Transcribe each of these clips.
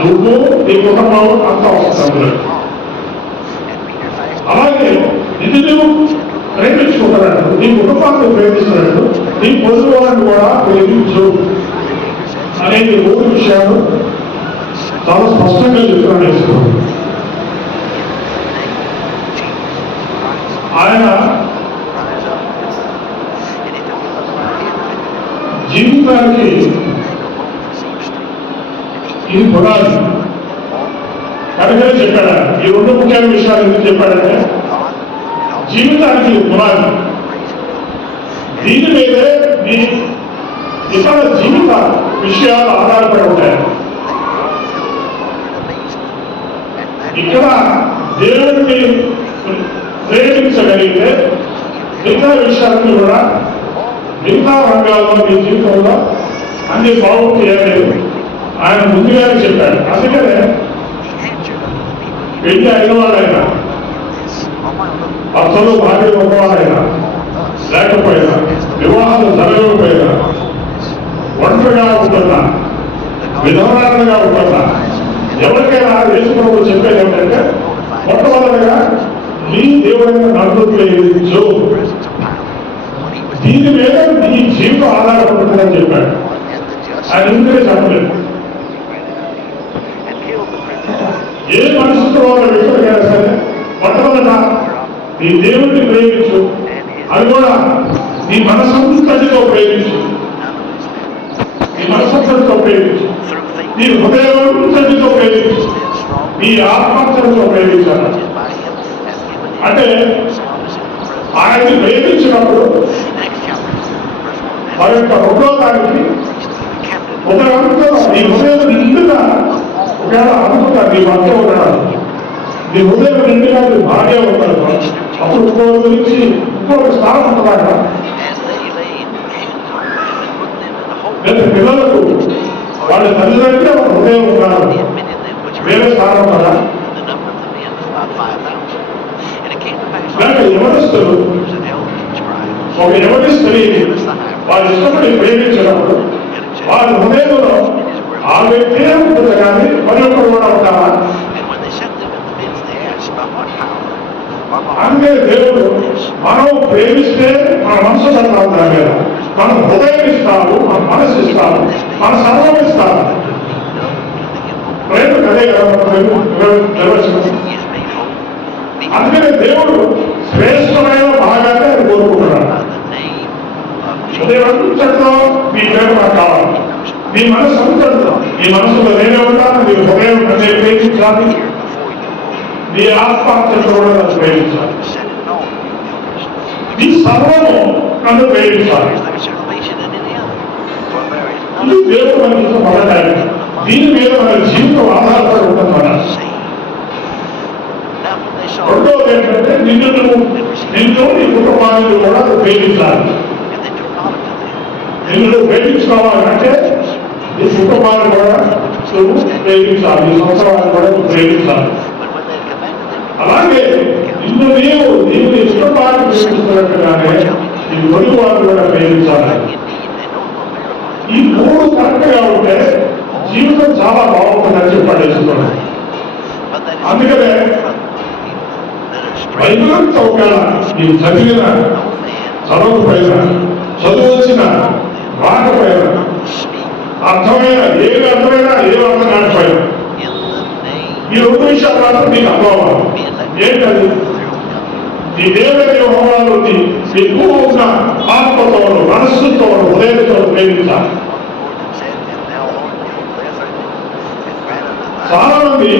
నువ్వు నీ కుటుంబం అంతా వస్తుంది. అలాగే ఇది నువ్వు ప్రేమించుకుంటున్నాడు, నీ కుటుంబాన్ని ప్రేమిస్తున్నాడు, నీ పొరుగు వారిని కూడా ప్రేమించు అనేది 3 విషయాలు చాలా స్పష్టంగా చెప్తున్నాడు. ఆయన జీవితానికి ఇది పునాది కనుకనే చెప్పాడు. ఈ 2 ముఖ్యమైన విషయాలు ఎందుకు చెప్పాడంటే జీవితానికి పునాది, దీని మీదే మీ ఇతర జీవిత విషయాలు ఆధారపడి ఉంటాయి. ఇక్కడ దేవుడిని ప్రేమించగలిగితే మిగతా విషయాన్ని కూడా మిగతా రంగాల్లో మీ జీవితంలో అన్ని బాగుంటాయని ఆయన ముందుగానే చెప్పాడు. అందుకనే పెళ్లి అయిన వాళ్ళైనా, భర్తలు భార్య గొప్పవారైనా లేకపోయినా, వివాహాలు జరగకపోయినా, ఒంటరిగా ఉంటున్నా, విధవరాలుగా ఉంటున్నా, ఎవరికైనా యేసుప్రభువు చెప్పేది ఏమిటంటే మొట్టమొదటిగా నీ దేవుడైన నన్ను ప్రేమించు, దీని మీద నీ జీవితం ఆధారపడుతుందని చెప్పాడు. ఆయన ఇందుకే చెప్పలేదు. ఏ పరిస్థితుల్లో వ్యక్తులైనా సరే మొట్టమొదట నీ దేవుడిని ప్రేమించు, అది కూడా నీ మనసంతటితో ప్రేమించు, నీ మనసంతటితో ప్రేమించు, నీ హృదయంతటితో ప్రేమించు, నీ ఆత్మంతటితో ప్రేమించాలి. అంటే ఆయన్ని ప్రేమించినప్పుడు మరి యొక్క 2వ దానికి ఉదయంతో నీ హృదయం నిండుగా ఒకవేళ అనుకుంటా నీ భర్త ఉన్నాడు, నీ హృదయం నిండుగా నీ భార్య ఉంటాడు, అప్పుడు ఇంకొక గురించి ఇంకొక స్థానం ఉంటుందా? లేదా పిల్లలకు వాళ్ళ తల్లిదండ్రులే ఒక హృదయం ఉన్నారు, వేరే స్థానం ఉంటుందా? లేక ఎవరిస్తులు ఒక ఎవరిస్తుని వాళ్ళు ఇష్టపడి ప్రేమించినప్పుడు వాళ్ళ హృదయంలో ఆ వ్యక్తే ఉంటుంది కానీ మరొకరు కూడా ఉంటారా? అందుకే దేవుడు మనం ప్రేమిస్తే మన మనసు పడతాం, దాని మీద మనం హృదయం ఇస్తాము, మన మనసు ఇస్తాము, మన సర్వం ఇస్తాము. ప్రేమ కదే నిర్వచనం. అందుకనే దేవుడు శ్రేష్టమైన భాగాన్ని కోరుకుంటున్నాడు. హృదయంతో మీ ప్రేమ నాకు కావాలి, మీ మనసు అంతటితో, మీ మనసులో నేనే ఉంటాను, మీ హృదయం నన్ను ప్రేమించాలి, మీ ఆత్మహత్యతో కూడా నన్ను ప్రేమించాలి, మీ సర్వము నన్ను ప్రేమించాలి. ఇది దేవుడు మనకి ఇష్టపడటాలి. దీని మీద మన జీవితం ఆధారపడి ఉంటుంది. మన 2వది ఏంటంటే నిన్ను నీ కుటుంబాన్ని కూడా ప్రేమించాలి. నిన్ను ప్రేమించుకోవాలంటే నీ కుటుంబాన్ని కూడా నువ్వు ప్రేమించాలి, నీ సంవత్సరాన్ని కూడా నువ్వు ప్రేమించాలి. అలాగే నీవు ఇష్టపాన్ని ప్రేమిస్తున్నట్టుగానే నీ పొరుగు వారిని కూడా ప్రేమించాలి. ఈ 3 కరెక్ట్గా ఉంటే జీవితం చాలా బాగుంటుందని చెప్పేస్తున్నాను. అందుకనే బైబిల్ అంతా ఒకవేళ నీవు చదివినా చదవకపోయినా, చదువు వచ్చినా రాకపోయినా, అర్థమైనా ఏమి అర్థమైనా ఏమి అర్థం కాకపోయినా ఈ 2 విషయాలు మాత్రం నీకు అర్థం. ఏంటది? నీ దేవుని వ్యవహారాలు నీకు ఉన్న ఆత్మతో, మనస్సుతో, హృదయంతో ప్రేమించాలి. చాలా మంది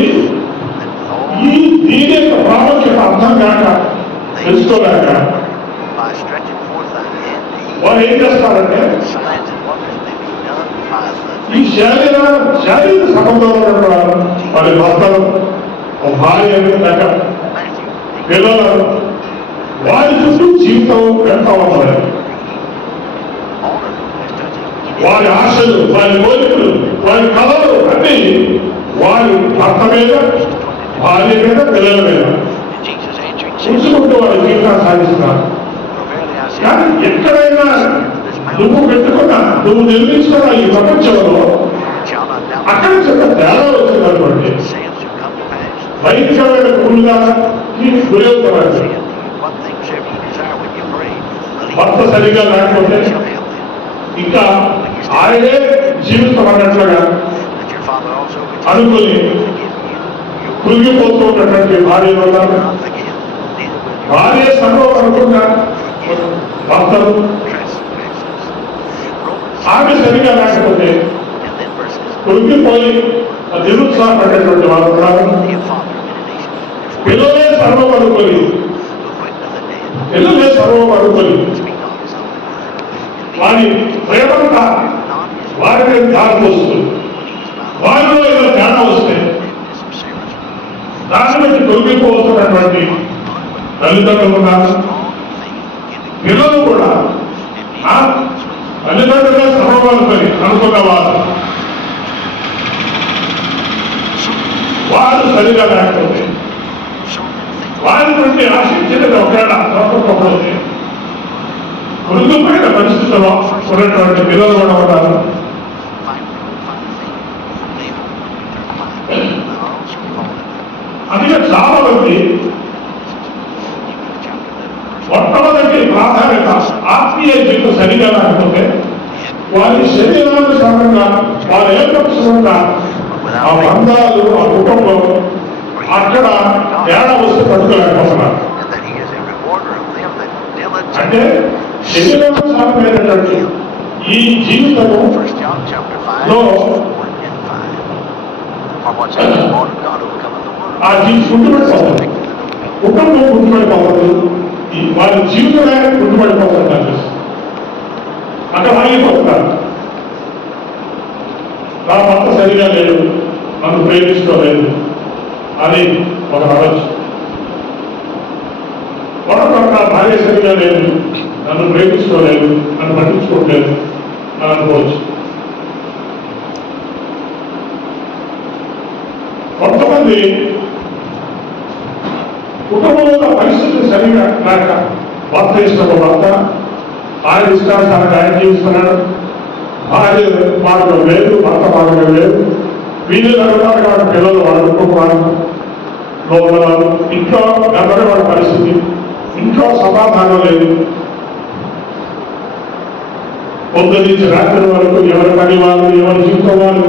దీని యొక్క ప్రాముఖ్యత అర్థం కాక, తెలుసుకోలేక వారు ఏం చేస్తారంటే ఈ శారీరక సంబంధంలో వారి భర్తలు, భార్య, లేక పిల్లలు, వారి చుట్టూ జీవితం వెళ్తా ఉంటారు. వారి ఆశలు, వారి కోరికలు, వారి కళలు అన్నీ వారి భర్త మీద, భార్య మీద, పిల్లల మీద ఉంచుకుంటూ వారి జీవితాన్ని సాగిస్తున్నారు. కానీ ఎక్కడైనా నువ్వు పెట్టుకున్న, నువ్వు నిర్మించుకున్న ఈ ప్రపంచంలో అక్కడ చిన్న తేడా వచ్చిందనుకోండి భయంకరమైన గురువుగా గురవుతున్నారు. భర్త సరిగా లేకపోతే ఇంకా ఆయనే జీవితం అన్నట్లుగా అనుకుని కృంగిపోతూ ఉన్నటువంటి భార్య వల్ల భార్య సర్వం అనుకున్న భర్తలు ఆమె సరిగా లేకపోతే కృంగిపోయి నిరుత్సాహపడేటువంటి వారు ఉన్నారు. పిల్లలే సర్వం అనుకొని వారి ప్రేమంతా వారిని దారిపోస్తుంది. వారిలో ఏదో తేడా వస్తే దాని బట్టి తొలగిపోతున్నటువంటి తల్లిదండ్రులు ఉన్నారు. పిల్లలు కూడా తల్లిదండ్రులే సర్వమనుకొని అనుకున్నవారు వారు సరిగా లేకపోతే వారి నుండి ఆశించినది ఒకవేళ దొరకకపోతే కృంగిపోయిన పరిస్థితుల్లో ఉన్నటువంటి పిల్లలు కూడా ఉన్నారు. అందుకే చాలా మంది మొట్టమొదటి ప్రాధాన్యత ఆత్మీయ జీవితం సరిగా లేకపోతే వారి శరీరానుసారంగా వారి ఏకపక్షంగా ఆ బంధాలు ఆ కుటుంబం అక్కడ తేడా వస్తే తట్టుకోలేకపోతున్నారు. అంటే శరీరానుసారమైనటువంటి ఈ జీవితము ఆ గుర్తుపడిపోతుంది. కుటుంబం గుర్తుపడిపోతుంది. వారి జీవితమే గుర్తుపడిపోతుంది. అక్కడ ఆగిపోతున్నారు. నా భర్త సరిగా లేదు, నన్ను ప్రేమించుకోలేదు అని ఒక అనవచ్చు. మరొక భార్య సరిగా లేదు, నన్ను ప్రేమించుకోలేదు, నన్ను పట్టించుకోవట్లేదు అని అనుకోవచ్చు. కొంతమంది కుటుంబంలో పరిస్థితులు సరిగా లేక భర్త ఇష్టం భర్త ఆయన ఇష్టానుసారంగా ఆయన జీవిస్తున్నాడు, భార్య మార్గం లేదు, భర్త మార్గం లేదు, వీళ్ళు రకరకాల పిల్లలు వాడుకోవాలి, ఇంట్లో గడపడే పరిస్థితి, ఇంట్లో సమాధానం లేదు. పొద్దు నుంచి రాత్రి వరకు ఎవరి పని వాళ్ళు, ఎవరి జీవితం వాళ్ళు.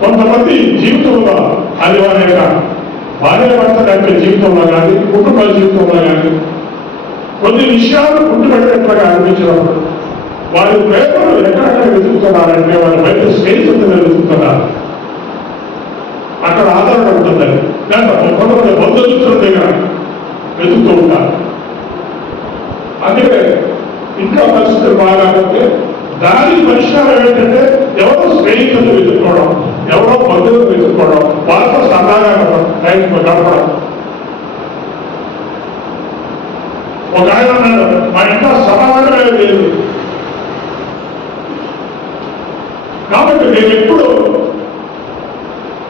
కొంతమంది జీవితంలో అది వారి యొక్క భార్య భర్త యొక్క జీవితంలో కానీ కుటుంబ జీవితంలో కానీ కొన్ని విషయాలు గుర్తుపెట్టేట్లుగా అనిపించినప్పుడు వారి ప్రేమను ఎక్కడెక్కడ వెతుకుతున్నారంటే వారి బయట స్నేహితులను వెతుకుతున్నారు. అక్కడ ఆదరణ ఉంటుందని లేదా కొంతమంది బంధుమిత్రుల దగ్గర వెతుకుతూ ఉంటారు. అందుకే ఇంట్లో పరిస్థితులు బాగాలంటే దానికి పరిష్కారం ఏంటంటే ఎవరో స్నేహితులను వెతుక్కోవడం, ఎవరో బంధువులను వెతుక్కోవడం, వాళ్ళతో సరదాగా గడపడం. ఒక ఆయన అన్నాడు, మా ఇంట్లో సమాధానమే లేదు, కాబట్టి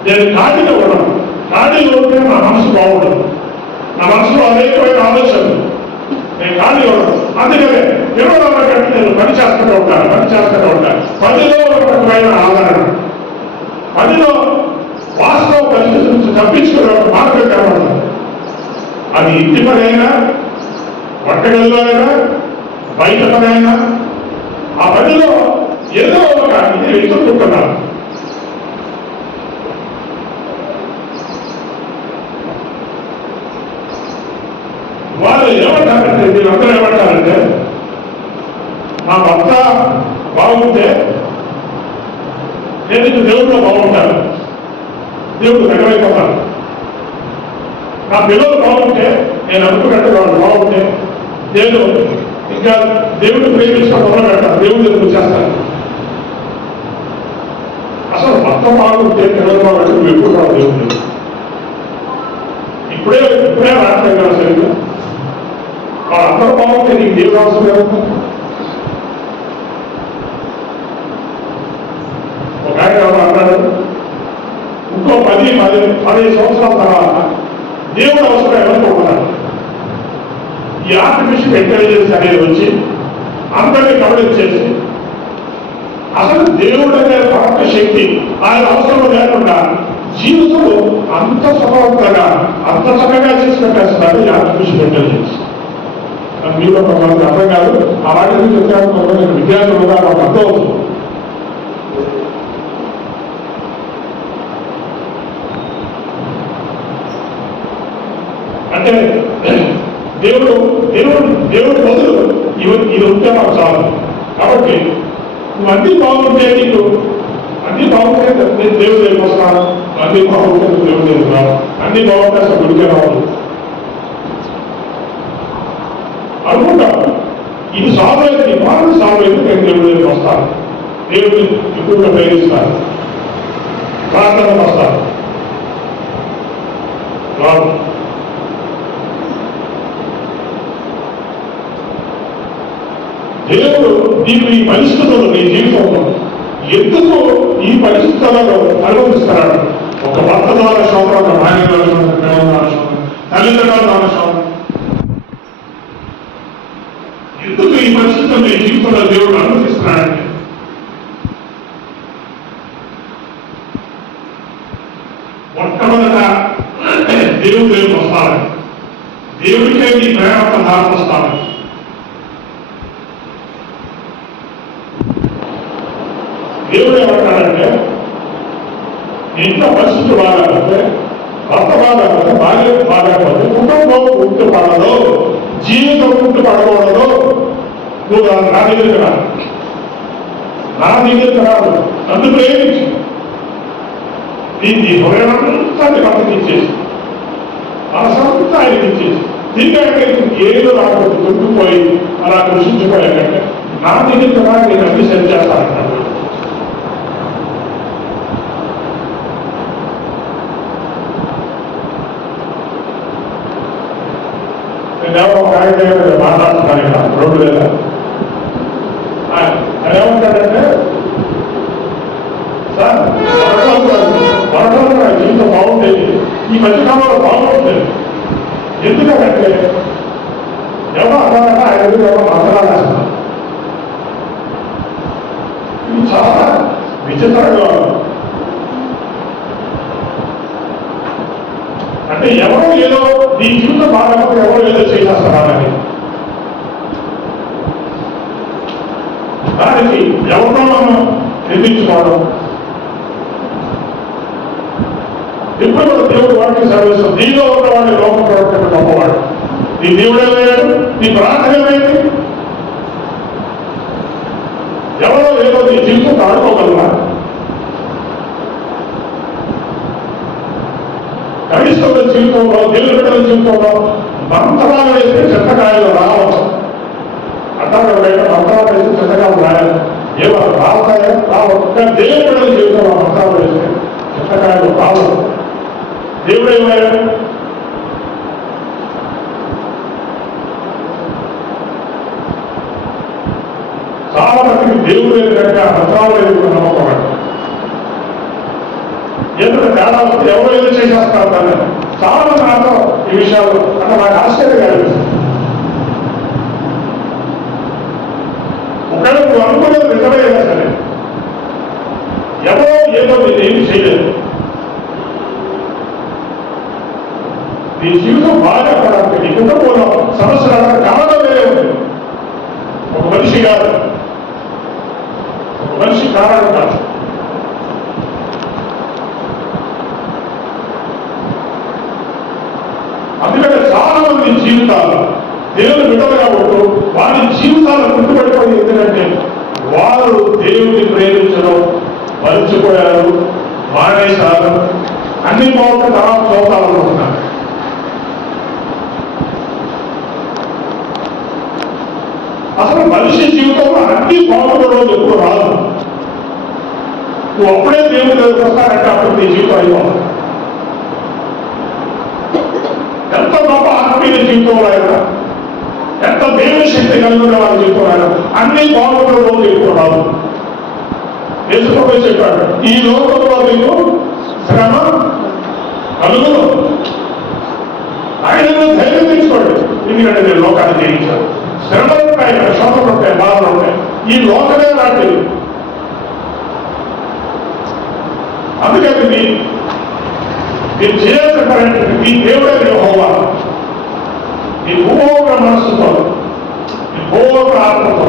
నేను ఖాళీగా ఉండను. ఖాళీగా ఉంటే నా మనసు బాగుండదు, నా మనసులో అనేకమైన ఆలోచనలు, నేను ఖాళీగా ఉండను. అందుకనే 24 గంటలు నేను పని చేస్తూనే ఉంటాను. పనిలో ఒక రకమైన ఆదరణ, పనిలో వాస్తవ పరిస్థితి నుంచి తప్పించుకునే ఒక మార్గం కనబడుతుంది. అది ఇంటి పని అయినా, వంటగదిలో అయినా, బయట పని అయినా, ఆ పనిలో ఏదో ఒక ఇది వెతుక్కుంటున్నారు. వాళ్ళు ఏమంటారంటే, వీళ్ళందరూ ఏమంటారంటే, నా భర్త బాగుంటే నేను దేవుడిలో బాగుంటాను, దేవుడు దగ్గరైపోతాను. నా పిల్లలు బాగుంటే, నేను అనుకున్నట్టు వాళ్ళు బాగుంటే నేను ఇంకా దేవుడిని ప్రేమించడం మొదలు పెడతాను, దేవుడు ఎందుకు చేస్తాను. అసలు భర్త బాగుంటే పిల్లలు బాగుంటే నువ్వు ఎప్పుడు రావు దేవుడు. ఇప్పుడే రావట్లేదు కదా సరిగ్గా. వాళ్ళందరూ బాగుంటే నీకు దేవుడు అవసరం ఏమవుతుంది. ఒక ఆయన అన్నాడు, ఇంకో 10 సంవత్సరాల తర్వాత దేవుడు అవసరం ఏమని ఉన్నాడు. ఈ ఆర్టిఫిషియల్ ఇంటెలిజెన్స్ అనేది వచ్చి అందరినీ గమనించేసి అసలు దేవుడు అనే పరమ శక్తి ఆయన అవసరం లేకుండా జీవితం అంత సుఖవంతంగా అంత చక్కగా చేసి పెట్టేస్తున్నారు ఈ ఆర్టిఫిషియల్ ఇంటెలిజెన్స్. మీరు కొంతమంది అర్థం కాదు, ఆ వాటి నుంచి వచ్చారు కొంతమంది విద్యార్థులుగా వాళ్ళకి అర్థం అవుతుంది. అంటే దేవుడు దేవుడు దేవుడు బదులు ఇది ఉంటే మాకు చాలు. కాబట్టి నువ్వు అన్ని బాగుంటే నీకు అన్ని బాగుంటే నేను దేవుడు దగ్గరికి వస్తాను, అన్ని బాగుంటే నువ్వు దేవుడు దగ్గరికి రావు, అన్ని బాగుంటే అసలు గుడికే రావు అనుకుంటాను. ఇది సాల్వ్ అయితే నీ బాధలు సాల్వ్ అయితే నేను దేవుడి దగ్గరికి వస్తాను, దేవుడిని ఎక్కువగా ప్రేమిస్తాను, ప్రార్థనకు వస్తాను. రావు. దేవుడు నీకు ఈ పరిస్థితుల్లో నీ జీవితంలో ఎందుకు ఈ పరిస్థితులలో అనుభవిస్తున్నాడు? ఒక భర్త ద్వారా శోభం, ఒక భార్య ద్వారా శోభం, పిల్లల ద్వారా శోభం, తల్లిదండ్రుల ద్వారా శోభం. ఎందుకు ఈ పరిస్థితులు నీ జీవితంలో దేవుడు అనుమతిస్తున్నాడంటే మొట్టమొదట దేవుడు దేవుడు వస్తాడు, దేవుడికే నీ ప్రేమ దారిస్తాడు. దేవుడు ఏమంటాడంటే ఇంట్లో పరిస్థితి బాగాలేకపోతే, భర్త బాగాలేకపోతే, భార్య బాగాలేకపోతే, కుటుంబం గుర్తుపడదు, జీవితం గుర్తుపడకూడదు. నువ్వు నా దగ్గరికి రాదు, నా దగ్గరికి రాదు, నన్ను ప్రేమించు, దీన్ని హృదయాన్ని భర్తకిచ్చేసి మనసంతా ఆయనకి ఇచ్చేసి దీనికంటే ఏదో రాకపోతే తొట్టుకుపోయి అలా కృషించిపోయాకంటే నా దగ్గరికి రా, నేను అన్ని సరి చేస్తానంటాడు. నేనేమో ఒక ఆయన మాట్లాడుతున్నాను ఇక్కడ రోడ్డు మీద. ఆయన ఏమంటాడంటే, సార్ వరకలు జీవితం బాగుండేది, ఈ మధ్యకాలంలో బాగుంటుంది. ఎందుకంటే ఎవరో అన్నారంటే ఆయన ఎదురు ఎవరో మాట్లాడేస్తున్నారు. ఇది చాలా విచిత్రంగా అంటే ఎవరో ఏదో నీ జీవితం బాగాలేకపోతే ఎవరో ఏదో చేసేస్తున్నారని దానికి ఎవరినో మనం నిర్మించుకోవడం. ఇప్పుడు కూడా దేవుడు వాటికి సర్వీసం నీలో ఉన్నవాడిని లోపల ప్రవర్తన గొప్పవాడు. నీ దేవుడే లేడు, నీ ప్రార్థన లేదు. ఎవరో ఏదో నీ జీవితం ఆడుకోగలరా? క్రైస్తవుల జీవితంలో, దేవుడి బిడ్డల జీవితంలో మంత్రాలు వేస్తే చెత్తకాయలు రావచ్చు అంటారు. ఎవరైనా మంత్రాలు వేస్తే చెత్తకాయలు రాయాలి, ఏమో రావుతాయా రావచ్చు. కానీ దేవుడి బిడ్డల జీవితంలో మంత్రాలు వేస్తే చెత్తకాయలు రావచ్చు. దేవుడు ఏమయ్యా? చాలా మందికి దేవుడు ఏంటంటే ఆ మంత్రాలు ఏదో నమ్మకం. ఎందుకంటే తేడా వస్తే ఎవరో ఏదో చేసేస్తారు దాన్ని. చాలా మంది నాతో ఈ విషయాలు అంటే నాకు ఆశ్చర్యంగా అనిపిస్తుంది. ఒకవేళ నువ్వు అనుకునేది నిజమైనా సరే ఎవరో ఏదో నేను ఏమి చేయలేదు. నీ జీవితం బాగా పడాలి, నీ కుటుంబంలో సమస్యలు కారణం వేరే ఉంది. ఒక మనిషి కాదు, ఒక మనిషి కారణం కాదు. అందుకంటే చాలా మంది జీవితాలు దేవుని బిడ్డలు కాబట్టి వారి జీవితాలు గుర్తుపెట్టుకోండి. ఎందుకంటే వారు దేవుని ప్రేమించడం మర్చిపోయారు, మానేశారు, అన్ని బాగుంటే తర్వాత చూడాలనుకుంటున్నారు. అసలు మనిషి జీవితంలో అన్ని బాగున్న రోజు ఎప్పుడు రాదు. నువ్వు అప్పుడే దేవుని దగ్గరికి వస్తానంటే అప్పుడు నీ జీవితం అయిపోతుంది. ఎంత గొప్ప ఆత్మీయ జీవితంలో అయినా, ఎంత దేవుని శక్తి కలిగిన వాళ్ళ జీవితంలో అయినా అన్ని బాగున్న రోజు ఎప్పుడు రాదు. యేసుప్రభువే చెప్పాడు, ఈ లోకంలో మీకు శ్రమ కలుగును. ఆయన ధైర్యం తెచ్చుకోండి. ఎందుకంటే నేను లోకాన్ని జయించాను. శ్రమలు ఉంటాయి, శ్రమలు ఉంటాయి, బాధలు ఉంటాయి. ఈ లోకమే లాంటివి. అందుకని మీరు చేయాల్సిన మీ దేవుడే యెహోవా. ఈ పూర్ణ మనస్సుతో, ఈ పూర్ణ ఆత్మతో,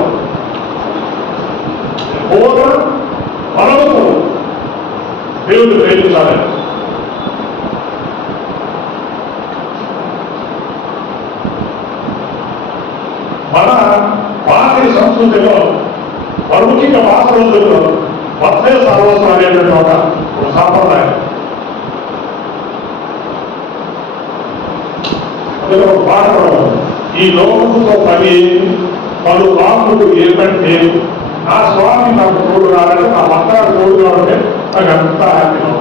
పూర్ణ బలముతో దేవుడు ప్రేమించాలి. మన భారతీయ సంస్కృతిలో ముఖ్యంగా పాత రోజుల్లో వస్తే సర్వస్వం అనేటువంటి ఒక సాంప్రదాయం. అందులో ఒక పాట ఈ లోకంతో పని పలు రాముడు ఏమంటే నా స్వామి నాకు తోడు రాలంటే నా భర్త తోడు రావాలంటే నాకు అంతా హ్యాపీగా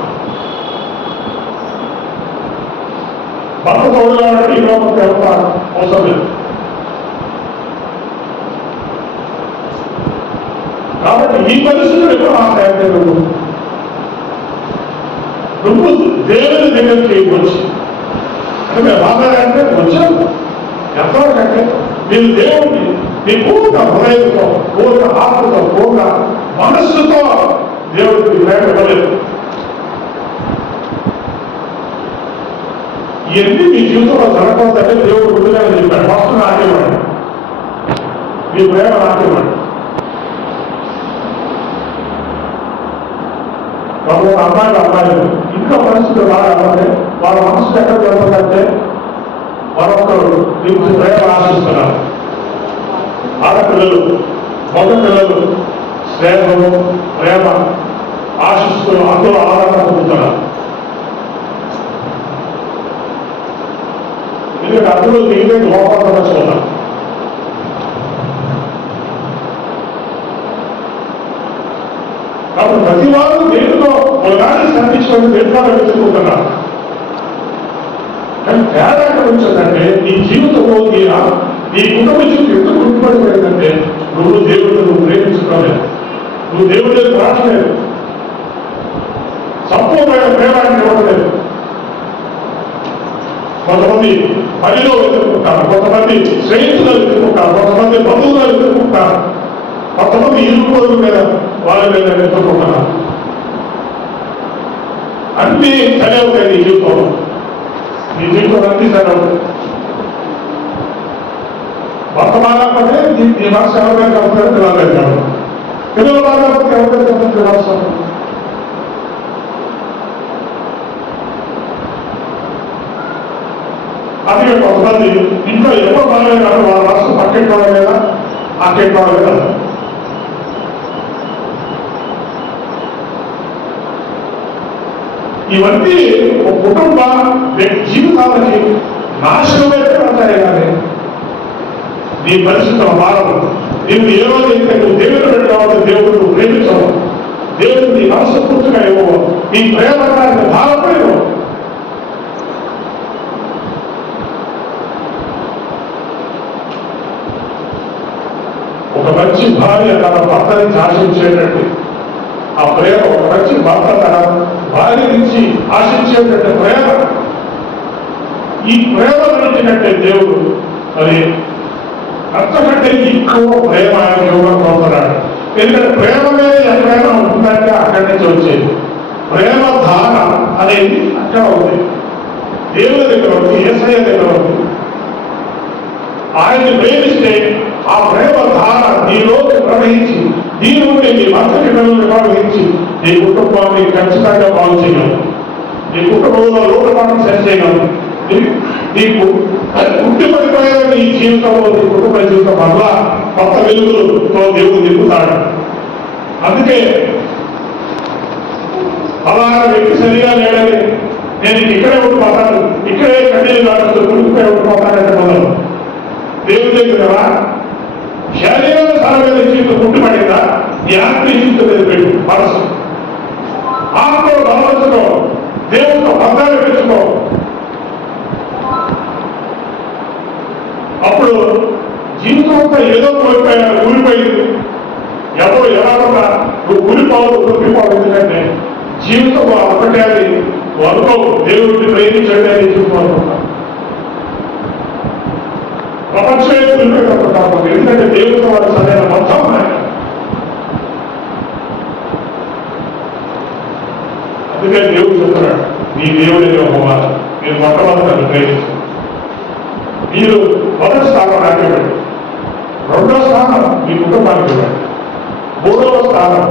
భర్త తోడు రావాలంటే ఈ లోకంతో ఎంత అవసరం లేదు. కాబట్టి ఈ పరిస్థితులు ఎప్పుడు ఆశ్రయించే నువ్వు దేవుని దగ్గర చేయవచ్చు. అంటే బాగాలంటే వచ్చారు ఎంతవరకంటే మీరు దేవుడిని మీ పూర్ణ హృదయంతో, పూర్ణ ఆత్మతో, పూర్ణ మనస్సుతో దేవుడికి ప్రేమ ఇవ్వలేదు. ఇవన్నీ మీ జీవితంలో జరగకపోతే దేవుడు గుడ్డుగా చెప్పాడు. ఫస్ట్ నాకేవాడు మీ ప్రేమ నాకేవాడు. అమ్మాయిలు ఇంట్లో పరిస్థితులు బాగా అవ్వాలి. వాళ్ళ మనసు ఎక్కడ జరుగుతుందంటే మరొకరు మీకు ప్రేమ ఆశిస్తున్నారు. ఆడపిల్లలు, మగ పిల్లలు స్నేహము, ప్రేమ ఆశిస్తూ అందరూ ఆదరణ పొందుతున్నారు. ఎందుకంటే అందరూ దీనిపై లోపడుతున్నారు. కాబట్టి ప్రతి వారు దేవుడితో ఒకదాన్ని సంధించుకొని దేవుడు వెతుకుంటున్నారు. కానీ తేడా ఎక్కడ వచ్చిందంటే నీ జీవితంలో నీ కుటుంబ జీవితం ఎందుకు గుర్తుపడిపోయిందంటే నువ్వు దేవుడిని నువ్వు ప్రేమించుకోలేదు, నువ్వు దేవుడి దగ్గర రావట్లేదు, సంపూర్ణమైన ప్రేమాన్ని ఇవ్వట్లేదు. కొంతమంది పనిలో వెతుకుంటారు, కొంతమంది స్నేహితులు వెతుకుంటారు, కొంతమంది బంధువులు వెతుకుంటారు, కొంతమంది ఇరుగు మీద వాళ్ళ మీద వెతుకుంటున్నారు. అన్నీ సరే అవుతాయి నీ జీవితంలో. నీ జీవితంలో అన్నీ సరే అవుతాయి. భర్త బాగాపోతే నీ మనసు ఎవరికైనా కలుపుతారు, పిల్లలకి కాదు. పిల్లలు బాగాపోతే ఎవరికైనా కలుపుతారు మనసు. అది కొంతమంది ఇంట్లో ఎవరు బాగా కాదు, వాళ్ళ మనసు పక్కెట్టుకోవడం లేదా అక్కెట్టుకోవడం లేదా. ఇవన్నీ ఒక కుటుంబ జీవితాలకి నాశనమైతే పడతాయి. కానీ నీ పరిస్థితుల మారదు. నువ్వు ఏ రోజు అయితే నువ్వు దేవుడు పెట్టావు, దేవుడు నువ్వు ప్రేమించవు, దేవుడు నీ మనసు పూర్తిగా ఇవ్వవు, నీ ప్రేమ భావపడవు. ఒక మంచి భార్య తన భర్తని ఆశించేటట్టు ఆ ప్రేమ, ఒక మంచి భర్త తన భార్య నుంచి ఆశించేటట్టు ప్రేమ, ఈ ప్రేమ నుంచినట్టే దేవుడు మరి అంతకంటే ఎక్కువ ప్రేమ ఆయన ఇవ్వడం కోరుతున్నాడు. ఎందుకంటే ప్రేమ మీద ఎక్కడైనా ఉంటుందంటే అక్కడి నుంచి వచ్చేది. ప్రేమ ధార అనేది అక్కడ ఉంది, దేవుని దగ్గర ఉంది, యేసయ్య దగ్గర ఉంది. ఆయన్ని ప్రేమిస్తే ఆ ప్రేమ ధార నీలోకి ప్రవహించి నీ నుండి నీ భర్తకి ప్రవహించి నీ కుటుంబాన్ని ఖచ్చితంగా బాగు చేయగలరు. నీ కుటుంబంలో లోటుపాట్లు సరి చేయగలరు. నీకు పుట్టిపడిపోయిన నీ జీవితంలో నీ కుటుంబ జీవితం వల్ల కొత్త వెలుగులతో దేవుడు నింపుతాడు. అందుకే అలాగే వ్యక్తి సరిగా లేడని నేను ఇక్కడే ఉండిపోతాను, ఇక్కడే కన్నీళ్ళు కాదు కుడిపోయి ఉండిపోతానంటే మొదలు దేవుడి దగ్గర శరీరం సరమైన జీవితం పుట్టిపడిందా నీ ఆత్మీయ జీవితం మీద పెట్టు మనసు. ఆత్మలో బలవంతుకో, దేవుడితో బంధాలు పెంచుకో. అప్పుడు జీవితం అంతా ఏదో కోల్పోయాడు, ఊరిపోయింది. ఎవరు ఎవరన్నా నువ్వు ఊరిపోవద్దు, ఊరిపోవద్దు. ఎందుకంటే జీవితం ఒకటే అది అనుకోవు, దేవుడిని ప్రేమించండి అని జీవితం అనుకుంటా. ప్రపంచమే వదిలిపెట్టడం కాకపోతే, ఎందుకంటే దేవుడితో వాడు సరైన మొత్తం ఆయన. అందుకే దేవుడు చెప్తున్నాడు, మీ దేవుడే యెహోవా, మీరు మొట్టమొదటి ప్రేమిస్తారు. మీరు మొదటి స్థానం నాకు ఇవ్వండి, రెండో స్థానం మీ కుటుంబానికి ఇవ్వండి, మూడవ స్థానం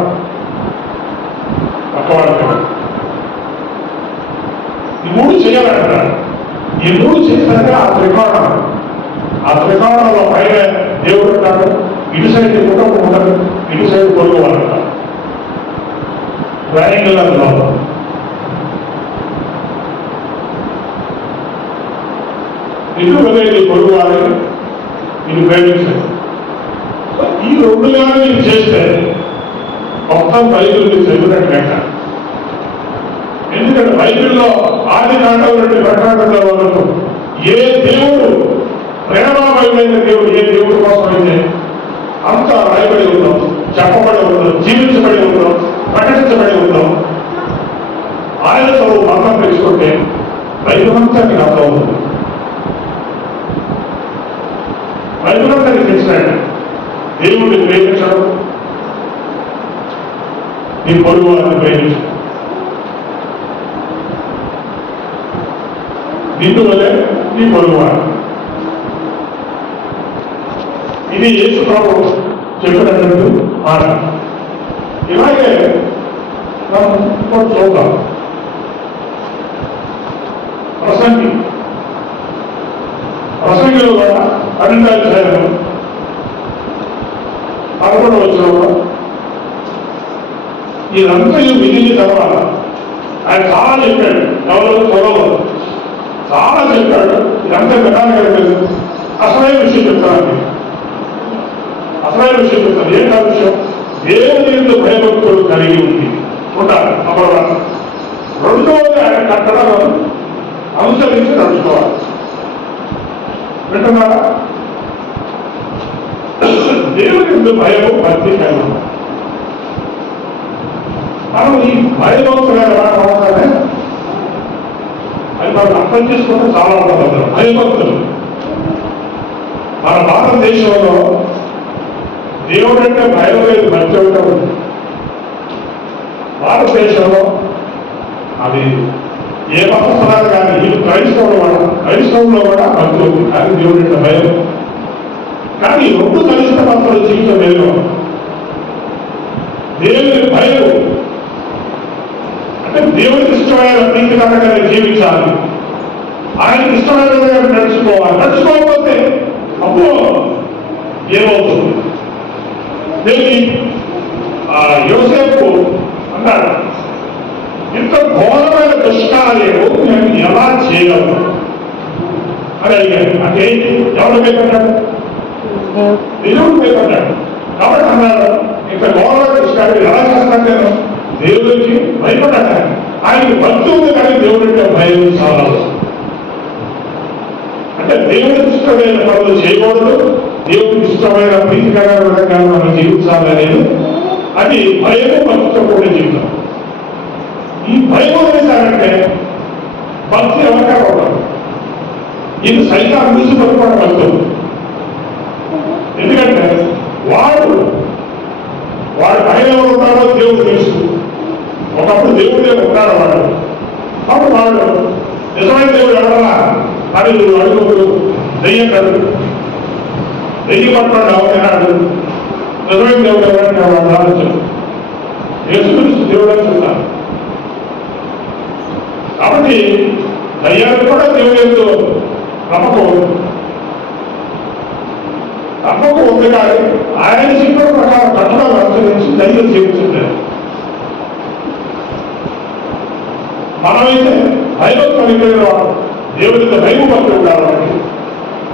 పక్కవాడికి ఇవ్వండి. ఈ మూడు చేయాలంటారు. ఈ మూడు చేసినాక ఆ త్రికోణంలో పైన దేవుడు అంటాడు, ఇటు సైడ్ కుటుంబం ఉండదు, ఇటు సైడ్ పొరుగు వాళ్ళు అంటారు. ట్రయాంగిల్ లో ఇటు వెళ్ళేది పొరుగు వాళ్ళని, ఇది ప్రేమించలేదు. ఈ రెండుగానే ఇది చేస్తే మొత్తం బైబిల్ని చదివినట్టు లెక్క. ఎందుకంటే బైబిల్లో ఆది కాండం నుండి ప్రకటనల వరకు ఏ దేవుడు ప్రేమమయమైన దేవుడు, ఏ దేవుడు కోసం అయితే అంత రాయబడి ఉందాం, చెప్పబడి ఉందాం, జీవించబడి ఉందాం, ప్రకటించబడి ఉందాం, ఆయనతో మతం తెలుసుకుంటే బైబిల్ అంతా మీకు అర్థం అవుతుంది. బైబిల్ అంతా నీకు తెలిసినట్టు దేవుడిని ప్రేమించడం, నీ పొరుగు వారిని ప్రేమించడం, నిన్ను వలే నీ పొరుగువాడు. ఇది యేసు ప్రభు చెప్పినటువంటి మాట. ఇలాగే మనం చూద్దాం. ప్రసంగిలో కూడా 12వ అధ్యాయం 11వ వచనంలో ఇదంతా మిగిలిన తర్వాత ఆయన చాలా చెప్పాడు. ఎవరు చదవదు, చాలా చెప్పాడు. ఇదంతా విధానం కలిపేది. అసలైన విషయం చెప్తాను. ఏం కాదు విషయం, దేవుని యందు భయభక్తులు కలిగి ఉంది ఉండాలి. నంబర్ 1. రెండవది ఆయన కట్టడాలను అనుసరించి నడుచుకోవాలి. వింటున్నారా? దేవుని యందు భయము భక్తి కలిగి ఉంది. మనం ఈ భయభక్తులు అవసరమే, అది మనం అర్థం చేసుకుంటే చాలా ఉంటుంది. భయభక్తులు మన భారతదేశంలో దేవుడు అంటే భయం లేదు, భక్తి ఉంటుంది. భారతదేశంలో అది ఏ మతస్థానాలు కానీ వీళ్ళు క్రైస్తవుల్లో కూడా భక్తి ఉంది, కానీ దేవుడు అంటే భయం. కానీ రెండు కలిసిన మాత్రం జీవితం లేదు. దేవుని భయం అంటే దేవుడికి ఇష్టమైన ప్రీతికరంగా జీవించాలి, ఆయనకి ఇష్టమైన విధంగా నడుచుకోవాలి. నడుచుకోకపోతే అప్పుడు ఏమవుతుంది? యోసేపు అన్నాడు, ఇంత ఘోరమైన దుష్కార్యము నేను ఎలా చేయగలను అని అడిగాడు. అంటే ఎవరు భయపడ్డాడు? దేవుడు భయపడ్డాడు. కాబట్టి అన్నాడు, ఇంత ఘోరమైన దుష్కార్యం ఎలా చేస్తాను నేను? దేవుడికి భయపడ్డాడు. ఆయనకి భక్తి ఉంది, కానీ దేవుడి అంటే భయం చాలా. అంటే దేవుడికి ఇష్టమైన పనులు చేయకూడదు, దేవుడికి ఇష్టమైన ప్రీతికరమైన విధంగా మనం జీవించాలనేది అది భయము భక్తితో కూడిన జీవితం. ఈ భయం అనేసారంటే భక్తి ఎవరికా ఉండదు. ఇది సైతాన్ని చూసి పట్టుకోవడం భక్తులు. ఎందుకంటే వాడు భయం ఎవరు ఉన్నాడో దేవుడు తెలుసు. ఒకప్పుడు దేవుడే ఉంటాడు వాడు. అప్పుడు వాడు నిజమైన దేవుడు ఎవరన్నా అని నువ్వు అడుగుతూ దెయ్యం కాదు, దెయ్యం పట్టుకోండి అవతన్నాడు. నిజమైన దేవుడు ఎవరంటే వాడు ఆలోచన యేసుక్రీస్తు దేవుడు అని చెప్తాను. కాబట్టి దయ్యానికి కూడా దేవుడు ఎంతో నమ్మకం ఉంది, కానీ ఆయన చెప్పిన ప్రకారం కట్టడాలు అనుసరించి దయ్యం జీవించారు. మనమైతే భయభక్తి కలిగిన వాడు, దేవుడితో భయభక్తి ఉండాలని.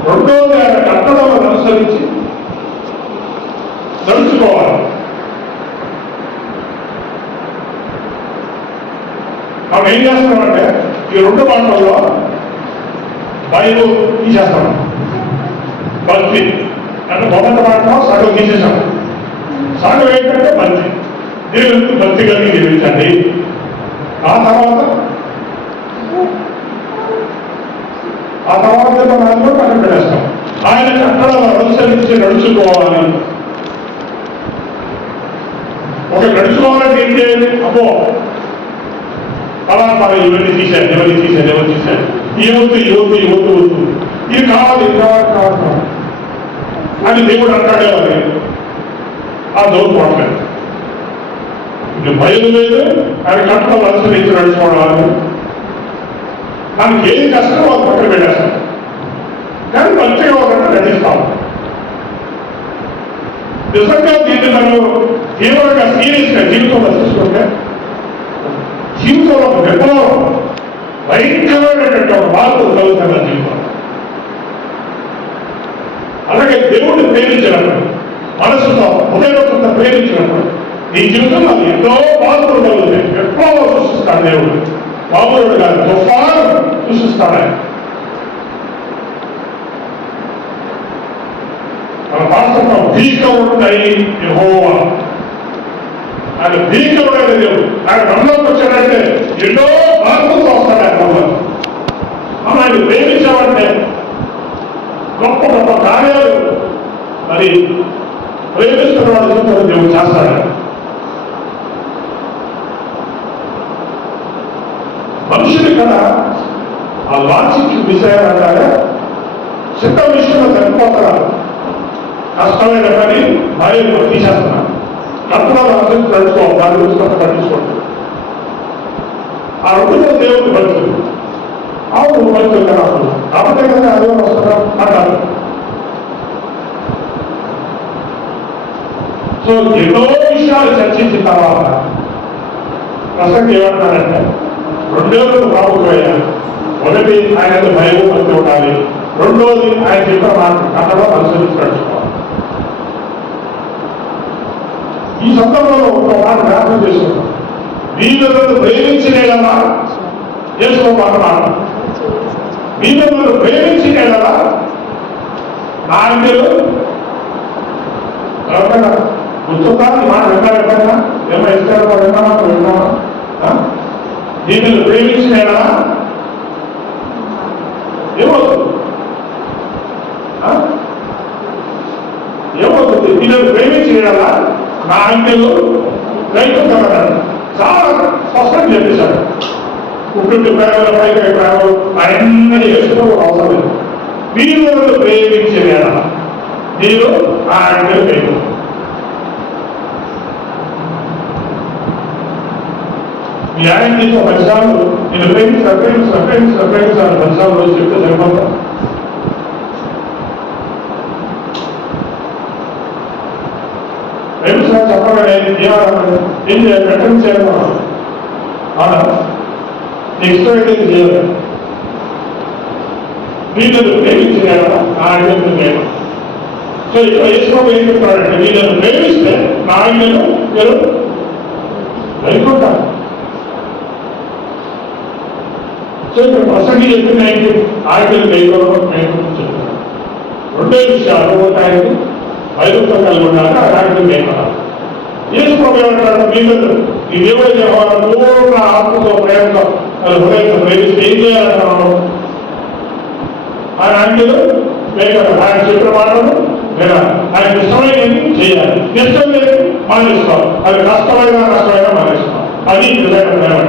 రెండోది ఆయన కట్టడాలను అనుసరించి నడుచుకోవాలి. మనం ఏం చేస్తామంటే ఈ రెండు మాటల్లో బైబుల్ తీసేస్తాం. భక్తి అంటే మొదటి మాటలో సగం తీసేసాం. సగం ఏంటంటే భక్తి. దేవుడికి భక్తి కలిగి జీవించండి. ఆ తర్వాత మనం అందులో పక్కన పెట్టేస్తాం. ఆయన కట్టడాలను అనుసరించి నడుచుకోవాలి. ఒక నడుచుకోవాలంటే ఏం చేయాలి? అబ్బో అలా ఇవన్నీ తీశారు, ఎవరు తీశారు, ఈ వద్దు ఇది కావాలి, అని దేవుడు అంటాడే అది ఆ దోపు పడలేదు. ఇది బయలు లేదు, ఆయన కట్టడం అనుసరించి నడుచుకోవడం. మనకి ఏది కష్టమో అది పక్కన పెట్టేస్తాం, కానీ మంచిగా ఒకటి నటిస్తాం. నిజంగా దీన్ని మనం తీవ్రంగా సీరియస్గా జీవితంలో తీసుకుంటే జీవితంలో ఒక విప్లవం, భయంకరమైనటువంటి ఒక మార్పు కలుగుతున్న జీవితం. అలాగే దేవుడిని ప్రేమించినప్పుడు, మనసుతో హృదయంతో ప్రేమించినప్పుడు నీ జీవితంలో ఎన్నో మార్పులు కలుగుతాయి. విప్లవం సృష్టిస్తాడు దేవుడు, మామూలుడు కాదు, తుఫాను సృష్టిస్తాడు ఆయన. మన భాషలో భీకరుడై యెహోవా, ఆయన భీకరుడైన దేవుడు. ఆయన మనలోకి వచ్చాడంటే ఎన్నో మార్పులతో వస్తాడు. ఆయన మనలో ఆయన ప్రేమించామంటే గొప్ప గొప్ప కార్యాలు మరి ప్రేమిస్తున్న వాడు జీవితంలో దేవుడు చేస్తాడు. మనుషులు కదా ఆ లాజిక్ విషయాలు అంటారా, చిన్న విషయంలో చనిపోతారా, కష్టమైన పని భార్యను తీసేస్తున్నారు, కట్టడాలు అనుసరించి నడుచుకోవాలి, దాని గురించి కొంత పట్టించుకోండి. ఆ రెండులో దేవుడు పడుతుంది. అవును పడుతుంది కదా, కాబట్టి కదా అదే వస్తున్నా అంటారు. సో ఎన్నో విషయాలు చర్చించిన తర్వాత ప్రసంగం ఏమంటారంటే, రెండోది బాగుపోయా. ఒకటి ఆయన భయం మంచి ఉండాలి, రెండోది ఆయన చెప్పిన మాట కట్టడం అనుసరించి నడుచుకోవాలి. ఈ సందర్భంలో ఒక మాట జ్ఞాపకం చేసుకున్నాం. వీళ్ళను ప్రేమించినేలా చేసుకోమాట, వీళ్ళను ప్రేమించినేలా ఆజ్ఞలు గుర్తుందా? మాట వింటారు ఎప్పుడైనా? ఏమైనా ఇస్తారు విన్నామా? విన్నామా? వీళ్ళను ప్రేమించినేలా ఏమవుతుంది? ఏమవుతుంది? వీళ్ళను ప్రేమించినేలా నా ఆజ్ఞలు రైతున్నారు. చాలా స్పష్టంగా చెప్పేశాడు. పుట్టింటి ప్రేమల పైకి ప్రేమలు అన్నీ వేసుకోవడం అవసరం లేదు. వీళ్ళను ప్రేమించేలా మీరు ఆ ఆజ్ఞలు లేదు. మీ ఆయన నీకు 10 సార్లు నేను ప్రేమించాను 10 సార్లు రోజు చెప్తే సరిపోతా? ప్రేమించాలని చెప్పగానే ఏం చేయాలి? వెంటనే చేయమన్నాను. అవునా? నెక్స్ట్ అయితే చేయాలి. వీళ్ళను ప్రేమించేలా ఆ ఆజ్ఞలు లేదు. సో ఇక్కడ యేసుప్రభువు ఏం చెప్తాడంటే, వీళ్ళను ప్రేమిస్తే నా ఆజ్ఞలు మీరు వెళ్ళుకుంటారు. సో ఇక్కడ ప్రసంగి చెప్పిన ఆజ్ఞలు వేయకూడదు చెప్తాను. రెండే విషయాలు, ఒకటి ఆయనకు వైరుత్వం కలిగి ఉండాలి, ఆ ఆజ్ఞలు వేయకూడదు. యేసుప్రభువు ఏమంటాడు? వీళ్ళను ఈ దేవుడి వ్యవహారం పూర్ణ ఆత్మతో ప్రేమతో హృదయంతో ప్రేమిస్తే ఏం చేయాలంటున్నాను? ఆయన ఆజ్ఞలు వేయకూడదు. ఆయన చెప్పిన మాటలు వినాలి, ఆయన ఇష్టమైనది చేయాలి, ఇష్టం లేదు మానేస్తాం. అది కష్టమైనా మానేస్తాం. అది నిజంగా ప్రేమ.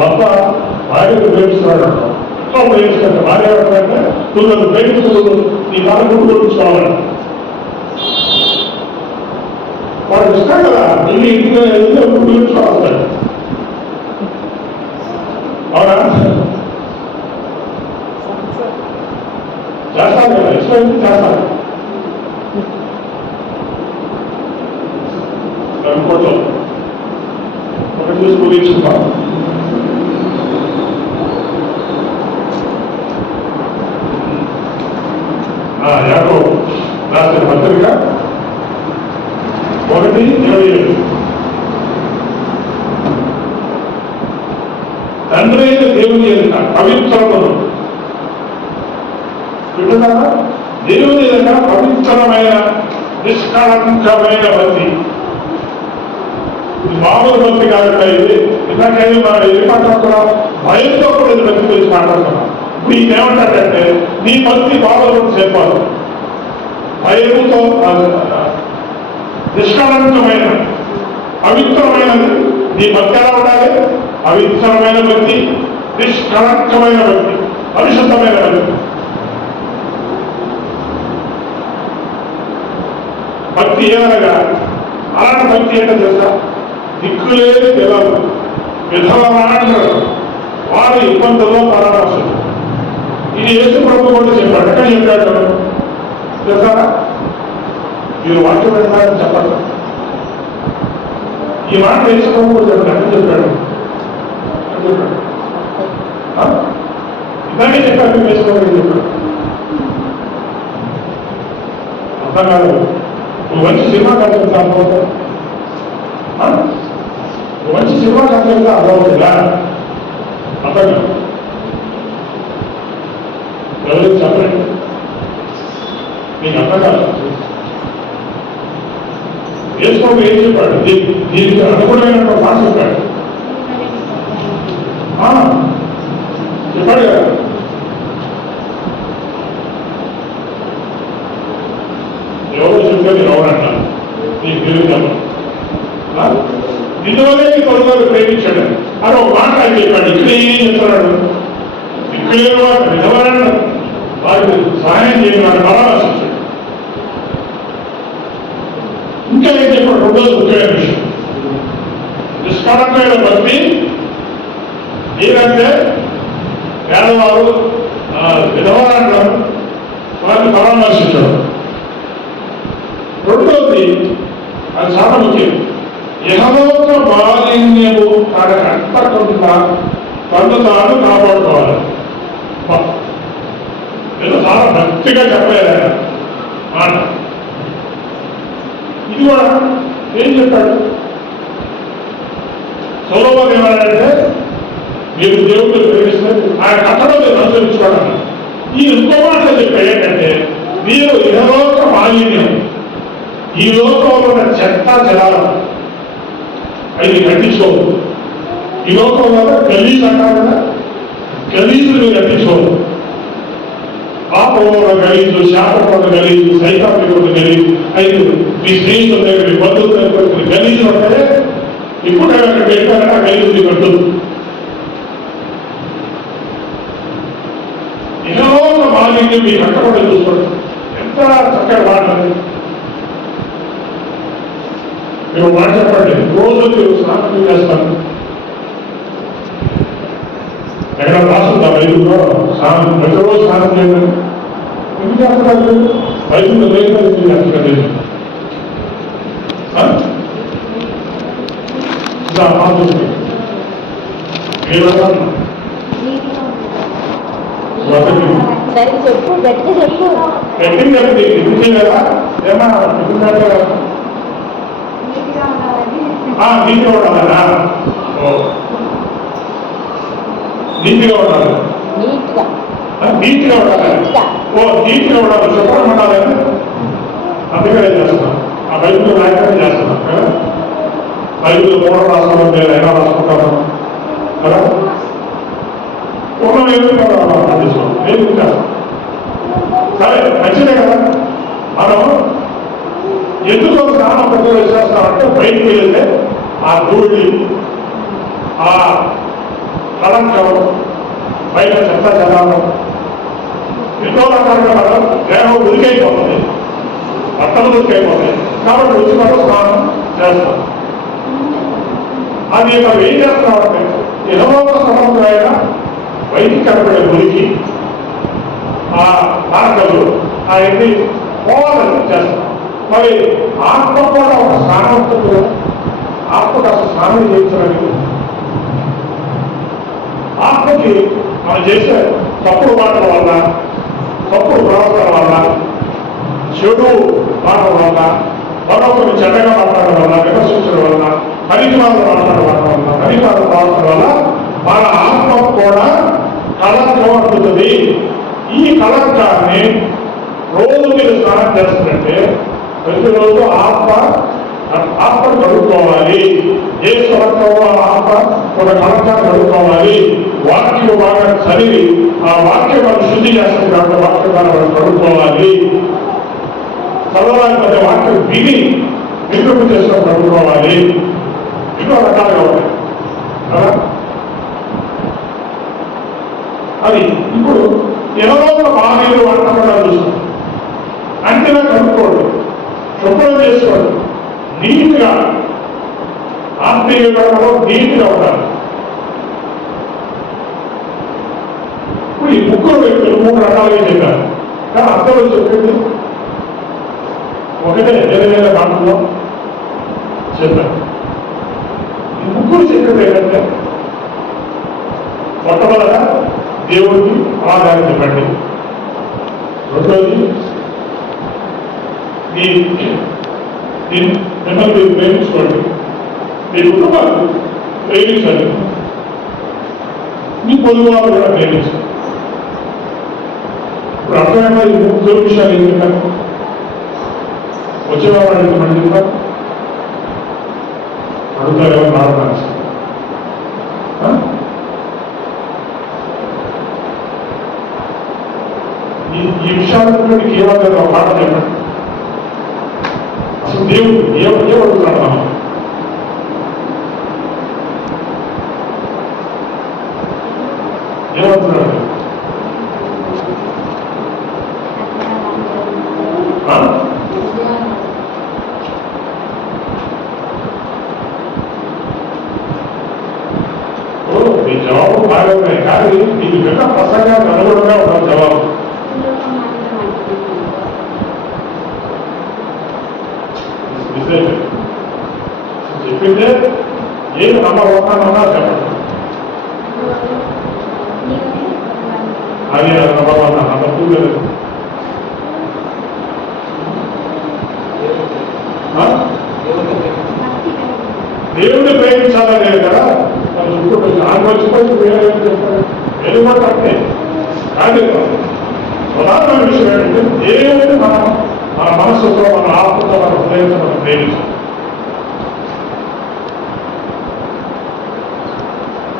భర్త భార్యను ప్రేమిస్తున్నాడు, ఎంతో ప్రేమిస్తాడు. భార్య ఏమంటే, నువ్వు నన్ను ప్రేమించకూడదు, నీ భార్య గుర్తుంచుకోవాలి. వాడు ఇష్టం కదా, ఇల్లు ఇంటికి గుర్తుంచుకోవాలి. అవునా? చేస్తాను కదా, ఇష్టం చేస్తాను. అనుకోవటం ఒకటి చూసి కుదించుకుంటాం. యాకోబు రాసిన పత్రిక 1:27. తండ్రి అయిన దేవుని ఎదుట పవిత్రమును, వింటున్నారా? దేవుని ఎదుట పవిత్రమైన నిష్కళంకమైన భక్తి. మామూలు భక్తి కాదంటే ఇది ఇందాకేది మనం ఏం మాట్లాడుతున్నాం భయంతో కూడా భక్తి గురించి మాట్లాడుతున్నాం. ఇప్పుడు ఈయనేమంటాడంటే నీ భక్తి బాబులు చెప్పాలి భయముతో నిష్కలంకమైన పవిత్రమైనది నీ భక్తి ఎలా ఉండాలి? పవిత్రమైన భక్తి, నిష్కలంకమైన భక్తి, పరిశుద్ధమైన భక్తి. భక్తి ఏమనగా అలాంటి భక్తి ఏంటో తెలుసా? దిక్కులేని పిల్లలు విధవరాండ్రు వారి ఇబ్బందుల్లో పరామర్శలు. ఇది యేసు ప్రభు కూడా చెప్పాడు. ఎక్కడ చెప్పాడు తెలుసా? మీరు వాక్యం వింటారని చెప్పండి. ఈ మాట యేసు ప్రభు కూడా చెప్పాడు. ఎక్కడ చెప్పాడు? ఇలాగే చెప్పాడు. యేసు ప్రభు చెప్పాడు. అర్థం కాదు. నువ్వు మంచి సినిమా కథలుగా అర్థమవుతా? నువ్వు మంచి సినిమా కథలుగా అర్థమవుతుందా? అర్థం కాదు. ఎవరికి చెప్పండి, నీకు అర్థం కాదు. వేసుకోండి ఏం చెప్పాడు? దీనికి అనుగుణమైన మాట చెప్పాడు. చెప్పాడు కదా. ఎవరో చెప్పారు ఎవరంట నీకు తెలియదు. ఇందువల్లే నీ తొలగారు ప్రేమించాడు అని ఒక మాట ఆయన చెప్పాడు. ఇక్కడ ఏం చెప్తున్నాడు? ఇక్కడే విధవరాన్ని వారికి సహాయం చేయని వాడిని పరామర్శించాడు. ఇంకా ఏం చెప్పాడు? రెండోది ముఖ్యమైన విషయం, నిష్కలంకమైన భక్తి ఏదంటే పేదవారు విధవరాలను వారిని పరామర్శించడం. రెండోది అది చాలా ముఖ్యం, ఇహలోక మాలిన్యము తనకు అంటకుండా తను తాను కాపాడుకోవాలి. ఏదో చాలా భక్తిగా చెప్పలేదు ఆయన మాట. ఇది కూడా ఏం చెప్పాడు? సొలొమోను ఏమన్నాడంటే మీరు దేవుడిని ప్రేమిస్తే ఆయన కథలో మీరు అనుసరించుకోవడం. ఈ ఇంకో మాట చెప్పాడు ఏంటంటే మీరు ఇహలోక మాలిన్యం, ఈ లోకంలో ఉన్న చెత్త జలాలు అవి కట్టించుకోవు. ఈ లోకంలో గలీజ్ అంటారు కదా, గలీజులు మీరు కట్టించుకోవు. పాపంలో ఉన్న గలీజు, శాపంలో ఉన్న గలీజు, సైతాంలో ఉన్న గలీజు, అయితే మీ స్నేహితుల దగ్గర మీ బంధువుల దగ్గర గలీజులు ఉంటాయి. ఇప్పుడు అక్కడ పెట్టారంటే ఆ గలీజు కట్టు. ఇహలోక మాలిన్యం మీ కట్టకుండా చూసుకోండి. ఎంత చక్కగా మాట్లాడాలి. మీరు మాట చెప్పండి, రోజు మీరు స్నానం చేస్తాను. ఎక్కడ రాస్తుందా బైబుల్లో? స్నానం ప్రతిరోజు స్నానం చేయండి. ఎందుకు చేస్తున్నారు? బైబుల్లో లేదు చేస్తున్నారు. గట్టింగ్ కదా ఏమన్నా నీట్గా ఉండాలనా? నీట్గా ఉండాలి. నీట్గా ఉండాలి. నీట్గా ఉండాలి. చెప్పడం ఉండాలని అందుకనే చేస్తున్నాం. ఆ బైబిల్ రాయడం చేస్తున్నాం కదా. బైబిల్ కూడా రాసుకోవడం లేదు, అయినా రాసుకుంటాను కదా. పూర్ణం ఏమి తీసుకోండి, నేను చేస్తాను. సరే మంచిదే కదా. మనం ఎందుకు స్నానం పెద్ద విశ్వాసాలంటే బయటికి వెళ్తే ఆ ధూళి, ఆ కలంకం, బయట చెత్త జలాలం ఎన్నో రకాలుగా మనం దేహం ఉదికైపోతుంది, బట్టలు ఉదికైపోతాయి. కాబట్టి రుచి మనం స్నానం చేస్తాం. అది మనం ఏం చేస్తున్నామంటే ఇహలోక సంబంధమైన బయటికి కనబడే ఉనికి, ఆ మార్గంలో అవన్నీ పోవాలని చేస్తాం. మరి ఆత్మ కూడా ఒక స్నానం ఉంటుంది కదా. ఆత్మకు అసలు స్నానం చేయించడానికి ఆత్మకి మనం చేసే తప్పుడు మాటల వల్ల, తప్పుడు ప్రవర్తన వల్ల, చెడు మాటల వల్ల, మరొకరు చెడ్డగా మాట్లాడడం వల్ల, విమర్శించడం వల్ల, పనికిమాలను మాట్లాడడం వల్ల, పనికిమాల ప్రవర్తన వల్ల మన ఆత్మ కూడా కలంకం అందుతుంది. ఈ కలంకాన్ని రోజు మీరు స్నానం చేస్తుందంటే ప్రతిరోజు ఆత్మను కడుక్కోవాలి. ఏ సంవత్సరంలో ఆత్మ ఒక కళాకారం చదువుకోవాలి, వాక్యం బాగా చదివి ఆ వాక్యం మనం శుద్ధి చేస్తుంది కాబట్టి వాక్యం మనం చదువుకోవాలి, చదవడానికి వాక్యం విని నిరూపణ చేసుకొని చదువుకోవాలి. ఎన్నో రకాలుగా ఉంటాయి కదా. అది ఇప్పుడు 20 రోజుల బాగా వంటకుండా చూస్తాం. అంతేనా కనుక్కోండి, శుభ్రం చేసుకోండి, నీట్గా ఆత్మీయంలో నీట్గా ఉండాలి. ఇప్పుడు ఈ ముగ్గురు వ్యక్తులు 3 రకాలుగా చెప్పారు. కానీ అందరూ చెప్పింది ఒకటే, వేరే వేరే భాషలో చెప్పారు. ఈ ముగ్గురు చెప్పేది ఏంటంటే, మొట్టమొదట దేవుడికి ఆధారం చెప్పండి. రెండోది మిమ్మల్ని మీరు ప్రేమించుకోండి, మీ కుటుంబాన్ని ప్రేమించండి, మీ పొదుగు కూడా ప్రేమించండి. ఇప్పుడు అర్థమైనా ఈ ముగ్గురు విషయాలు ఏం చెప్పారు? వచ్చేవాళ్ళకి మనం చెప్తారు, అడుగుతారేమో ప్రారంభించాలి. ఈ విషయాలకు మీకు ఏమవుతుంది ఒక మాట చెప్పండి. అసలు దేవుడు ఏమడుగుతున్నాడు? మనం ఏమవుతున్నాడు? మీ జవాబు బాగా ఉన్నాయి, కానీ మీకు విన్న ప్రసంగానికి అనుగుణంగా ఉన్న జవాబు. చెప్పిందే ఏమి నమ్మకన్నా చెప్పండి. అది నమ్మకన్నా నమ్మకం లేదు. దేవుడిని ప్రేమించాలనే కదా మన చుట్టూ ఆలోచించి చెప్తారు. వెలుగుబాటు అంటే కానీ ప్రధానమైన విషయం ఏంటంటే, దేవుడిని మనం మన మనసుతో మన ఆత్మతో మన హృదయంతో మనం ప్రేమించాలి.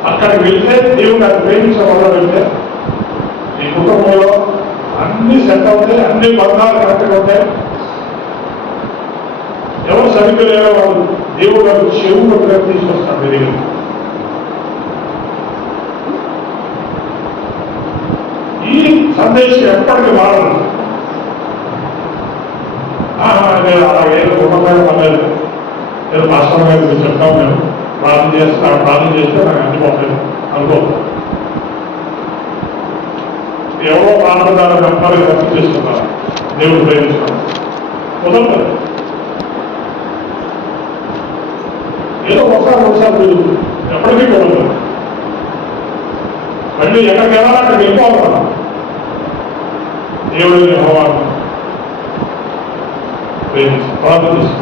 అక్కడికి వెళ్తే దేవుడు అది ప్రేమించడం వల్ల వెళ్తే ఈ కుటుంబంలో అన్ని సెట్ అవుతాయి, అన్ని బంధాలు కరెక్ట్గా ఉంటాయి. ఎవరు సరిగ్గా లేరో వాళ్ళు దేవుడు గారు చెవు కొట్టుగా తీసుకొస్తాడు. దేవుడు ఈ సందేశం ఎప్పటికీ మారదు. నేను అలా ఏదో కుటుంబాలు పర్లేదు, నేను మాస్టర్ గారికి చెప్తాం, మేము ప్రార్థన చేస్తే నాకు అందిపోతాను అనుకో. ఎవరో ప్రార్థన చెప్పాలి ఖర్చు చేస్తున్నారు, దేవుడు ప్రేమిస్తున్నాడు. కుదరదు. ఏదో ఒకసారి కుదురు, ఎప్పటికీ కుదరదు. మళ్ళీ ఎక్కడికి వెళ్ళాలంటే వెళ్ళిపోవాలి. దేవుడిని హోవాలను ప్రేమించి ప్రార్థన చేస్తాం.